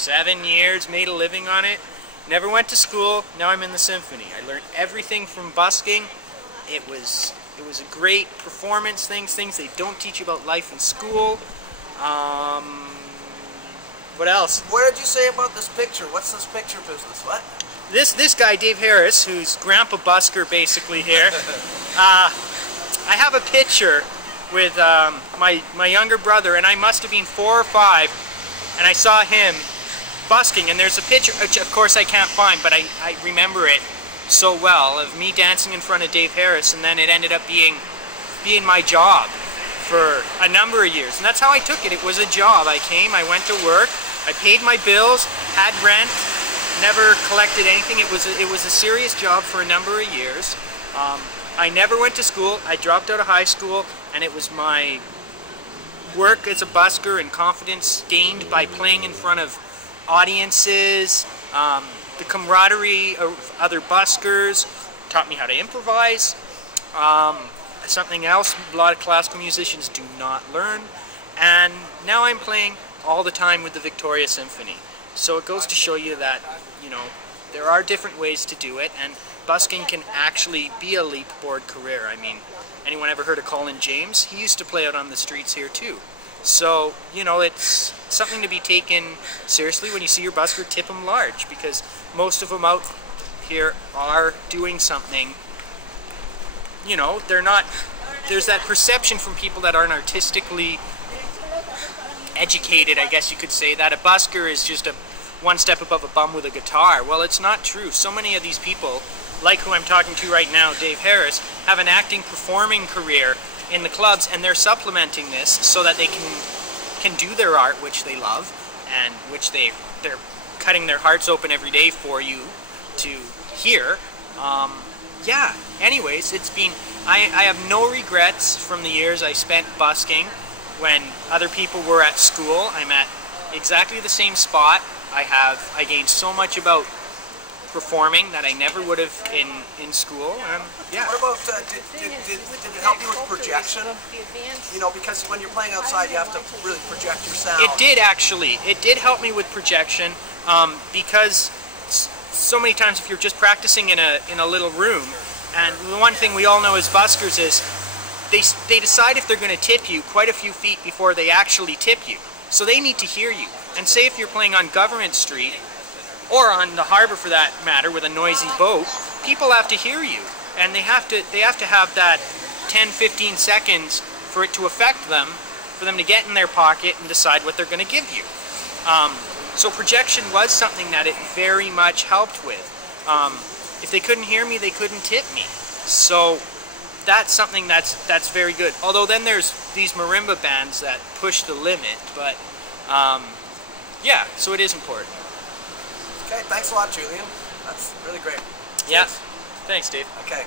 7 years, made a living on it. Never went to school, now I'm in the symphony. I learned everything from busking. It was a great performance things they don't teach you about life in school. What else? What did you say about this picture? What's this picture business? What? This guy, Dave Harris, who's Grandpa Busker basically here, I have a picture with my younger brother, and I must have been 4 or 5, and I saw him busking, and there's a picture, which of course I can't find, but I remember it so well, of me dancing in front of Dave Harris, and then it ended up being my job for a number of years, and that's how I took it. It was a job. I came, I went to work, I paid my bills, had rent, never collected anything. It was a serious job for a number of years. I never went to school. I dropped out of high school, and it was my work as a busker and confidence stained by playing in front of audiences, the camaraderie of other buskers taught me how to improvise. Something else a lot of classical musicians do not learn. And now I'm playing all the time with the Victoria Symphony. So it goes to show you that, you know, there are different ways to do it, and busking can actually be a leapboard career. I mean, anyone ever heard of Colin James? He used to play out on the streets here too. So, you know, it's something to be taken seriously. When you see your busker, tip them large, because most of them out here are doing something. You know, they're not, there's that perception from people that aren't artistically educated, I guess you could say, that a busker is just one step above a bum with a guitar. Well, it's not true. So many of these people, like who I'm talking to right now, Dave Harris, have an acting, performing career in the clubs, and they're supplementing this so that they can do their art, which they love, and which they're cutting their hearts open every day for you to hear. Yeah, anyways, it's been, I have no regrets from the years I spent busking when other people were at school. I'm at exactly the same spot. I gained so much about performing that I never would have in school. Yeah. What about, did it help you with projection? You know, because when you're playing outside, you have to really project your sound. It did, actually. It did help me with projection, because so many times if you're just practicing in a little room, and the one thing we all know as buskers is they decide if they're going to tip you quite a few feet before they actually tip you. So they need to hear you. And say if you're playing on Government Street, or on the harbor for that matter, with a noisy boat, people have to hear you, and they have to have that 10-15 seconds for it to affect them, for them to get in their pocket and decide what they're going to give you. So projection was something that it very much helped with. If they couldn't hear me, they couldn't tip me. So that's something that's very good. Although then there's these marimba bands that push the limit, but yeah, so it is important. Okay, thanks a lot, Julian. That's really great. Yeah, thanks, Dave. Okay.